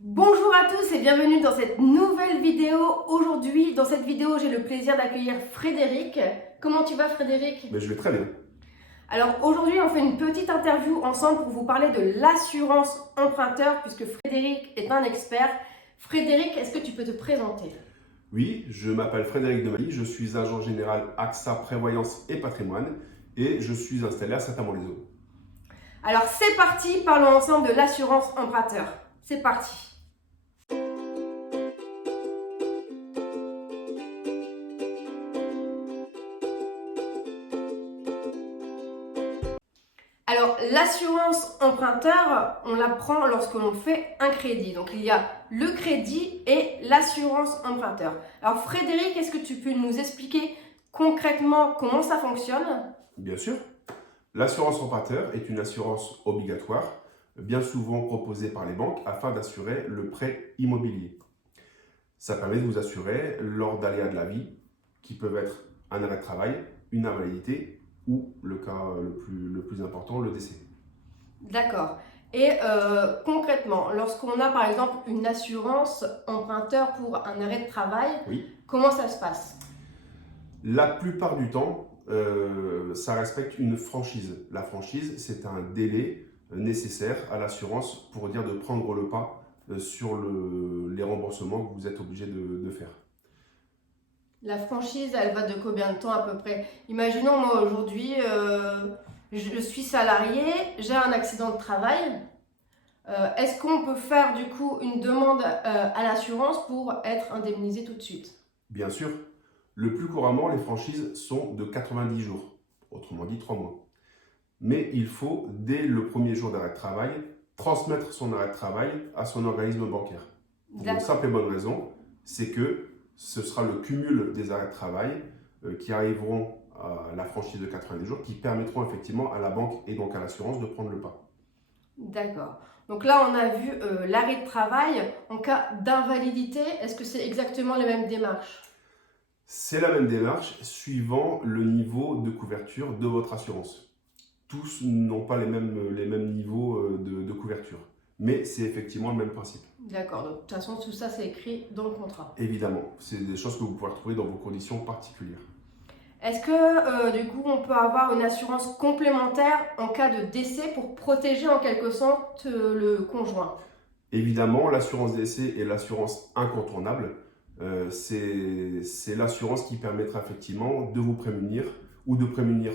Bonjour à tous et bienvenue dans cette nouvelle vidéo. Aujourd'hui, dans cette vidéo, j'ai le plaisir d'accueillir Frédéric. Comment tu vas, Frédéric? Mais je vais très bien. Alors aujourd'hui, on fait une petite interview ensemble pour vous parler de l'assurance emprunteur puisque Frédéric est un expert. Frédéric, est-ce que tu peux te présenter? Oui, je m'appelle Frédéric Demailly, je suis agent général AXA Prévoyance et Patrimoine et je suis installé à Saint-Amand-les-Eaux. Alors c'est parti, parlons ensemble de l'assurance emprunteur. C'est parti. Alors, l'assurance emprunteur, on la prend lorsque l'on fait un crédit. Donc, il y a le crédit et l'assurance emprunteur. Alors, Frédéric, est-ce que tu peux nous expliquer concrètement comment ça fonctionne? Bien sûr, l'assurance emprunteur est une assurance obligatoire, bien souvent proposée par les banques afin d'assurer le prêt immobilier. Ça permet de vous assurer lors d'aléas de la vie, qui peuvent être un arrêt de travail, une invalidité ou, le cas le plus important, le décès. D'accord. Et concrètement, lorsqu'on a par exemple une assurance emprunteur pour un arrêt de travail, Oui. comment ça se passe? La plupart du temps, ça respecte une franchise. La franchise, c'est un délai nécessaire à l'assurance pour dire de prendre le pas sur les remboursements que vous êtes obligé de faire. La franchise, elle va de combien de temps à peu près? Imaginons, moi aujourd'hui, je suis salarié, j'ai un accident de travail. Est-ce qu'on peut faire du coup une demande à l'assurance pour être indemnisé tout de suite? Bien sûr, le plus couramment, les franchises sont de 90 jours, autrement dit 3 mois. Mais il faut, dès le premier jour d'arrêt de travail, transmettre son arrêt de travail à son organisme bancaire. Pour une simple et bonne raison, c'est que ce sera le cumul des arrêts de travail qui arriveront à la franchise de 90 jours qui permettront effectivement à la banque et donc à l'assurance de prendre le pas. D'accord. Donc là, on a vu l'arrêt de travail. En cas d'invalidité, est-ce que c'est exactement les mêmes démarches? C'est la même démarche suivant le niveau de couverture de votre assurance. Tous n'ont pas les mêmes niveaux de couverture, mais c'est effectivement le même principe. D'accord. Donc de toute façon, tout ça, c'est écrit dans le contrat. Évidemment, c'est des choses que vous pouvez retrouver dans vos conditions particulières. Est-ce que du coup, on peut avoir une assurance complémentaire en cas de décès pour protéger en quelque sorte le conjoint? Évidemment, l'assurance décès est l'assurance incontournable. C'est l'assurance qui permettra effectivement de vous prémunir ou de prémunir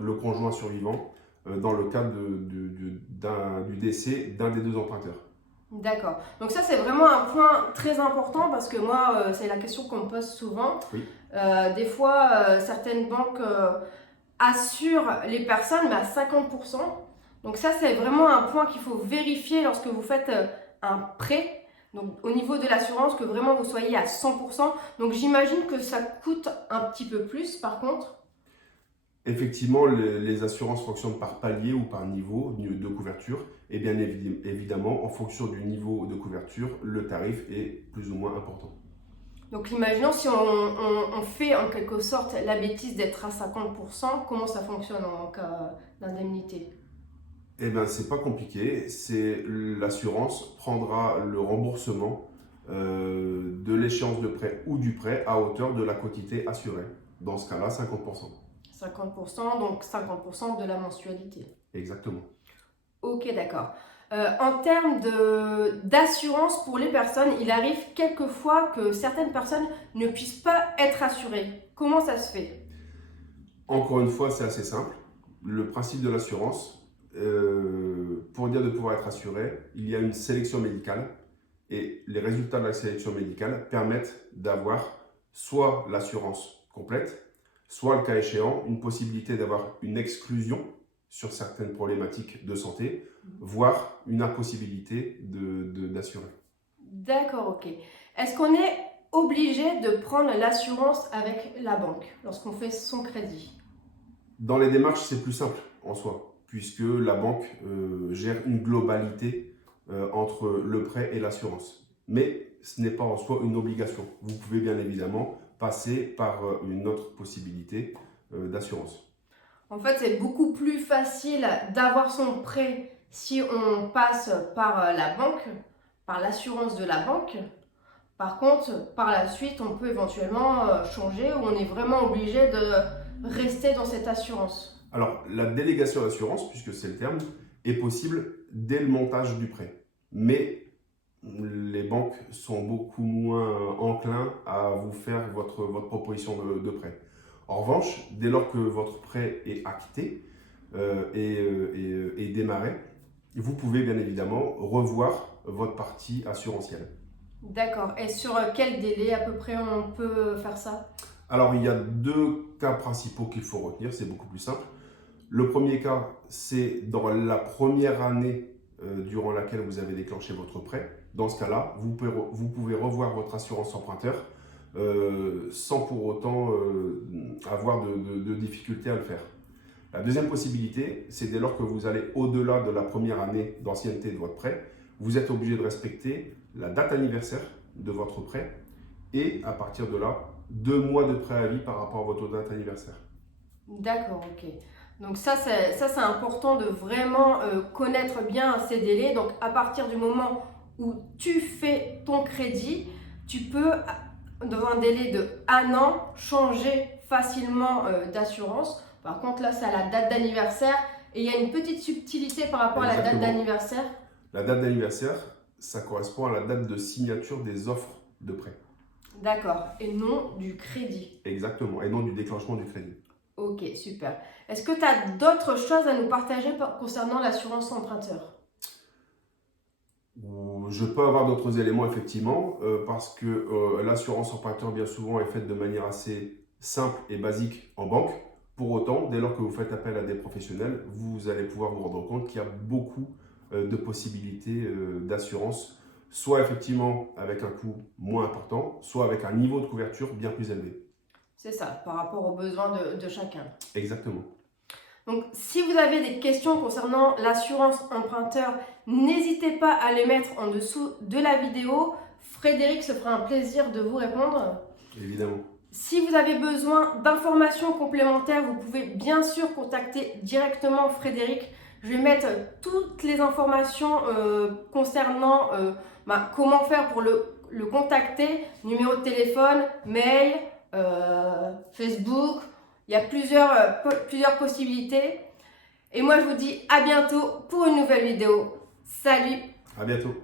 le conjoint survivant dans le cas du décès d'un des deux emprunteurs. D'accord. Donc ça, c'est vraiment un point très important parce que moi, c'est la question qu'on me pose souvent. Oui. Des fois, certaines banques assurent les personnes, mais à 50%. Donc ça, c'est vraiment un point qu'il faut vérifier lorsque vous faites un prêt. Donc au niveau de l'assurance, que vraiment vous soyez à 100%. Donc j'imagine que ça coûte un petit peu plus par contre. Effectivement, les assurances fonctionnent par palier ou par niveau de couverture. Et bien évidemment, en fonction du niveau de couverture, le tarif est plus ou moins important. Donc imaginons si on fait en quelque sorte la bêtise d'être à 50%, comment ça fonctionne en cas d'indemnité? Eh bien, c'est pas compliqué. C'est l'assurance prendra le remboursement de l'échéance de prêt ou du prêt à hauteur de la quotité assurée. Dans ce cas-là, 50%. 50%, donc 50% de la mensualité. Exactement. Ok, d'accord. En termes d'assurance pour les personnes, il arrive quelquefois que certaines personnes ne puissent pas être assurées. Comment ça se fait? Encore une fois, c'est assez simple. Le principe de l'assurance, pour dire de pouvoir être assuré, il y a une sélection médicale et les résultats de la sélection médicale permettent d'avoir soit l'assurance complète, soit le cas échéant, une possibilité d'avoir une exclusion sur certaines problématiques de santé, voire une impossibilité d'assurer. D'accord, ok. Est-ce qu'on est obligé de prendre l'assurance avec la banque lorsqu'on fait son crédit? Dans les démarches, c'est plus simple en soi, puisque la banque gère une globalité entre le prêt et l'assurance. Mais ce n'est pas en soi une obligation. Vous pouvez bien évidemment passer par une autre possibilité d'assurance. En fait, c'est beaucoup plus facile d'avoir son prêt si on passe par la banque par l'assurance de la banque. Par contre, par la suite, on peut éventuellement changer ou on est vraiment obligé de rester dans cette assurance. Alors, la délégation d'assurance, puisque c'est le terme, est possible dès le montage du prêt. Mais les banques sont beaucoup moins enclins à vous faire votre proposition de prêt. En revanche, dès lors que votre prêt est acté et démarré, vous pouvez bien évidemment revoir votre partie assurantielle. D'accord. Et sur quel délai à peu près on peut faire ça? Alors, il y a deux cas principaux qu'il faut retenir, c'est beaucoup plus simple. Le premier cas, c'est dans la première année durant laquelle vous avez déclenché votre prêt. Dans ce cas-là, vous pouvez revoir votre assurance emprunteur sans pour autant avoir de difficultés à le faire. La deuxième possibilité, c'est dès lors que vous allez au-delà de la première année d'ancienneté de votre prêt, vous êtes obligé de respecter la date anniversaire de votre prêt et à partir de là, 2 mois de préavis par rapport à votre date anniversaire. D'accord, ok. Donc ça c'est important de vraiment connaître bien ces délais. Donc à partir du moment où tu fais ton crédit, tu peux, dans un délai de 1 an, changer facilement d'assurance. Par contre là c'est à la date d'anniversaire et il y a une petite subtilité par rapport à la date d'anniversaire. La date d'anniversaire, ça correspond à la date de signature des offres de prêt. D'accord, et non du crédit. Exactement, et non du déclenchement du crédit. Ok, super. Est-ce que tu as d'autres choses à nous partager concernant l'assurance emprunteur? Je peux avoir d'autres éléments effectivement, parce que l'assurance emprunteur bien souvent est faite de manière assez simple et basique en banque. Pour autant, dès lors que vous faites appel à des professionnels, vous allez pouvoir vous rendre compte qu'il y a beaucoup de possibilités d'assurance, soit effectivement avec un coût moins important, soit avec un niveau de couverture bien plus élevé. C'est ça, par rapport aux besoins de chacun. Exactement. Donc, si vous avez des questions concernant l'assurance emprunteur, n'hésitez pas à les mettre en dessous de la vidéo. Frédéric se fera un plaisir de vous répondre. Évidemment. Si vous avez besoin d'informations complémentaires, vous pouvez bien sûr contacter directement Frédéric. Je vais mettre toutes les informations concernant comment faire pour le contacter, numéro de téléphone, mail, Facebook. Il y a plusieurs possibilités. Et moi, je vous dis à bientôt pour une nouvelle vidéo. Salut! À bientôt!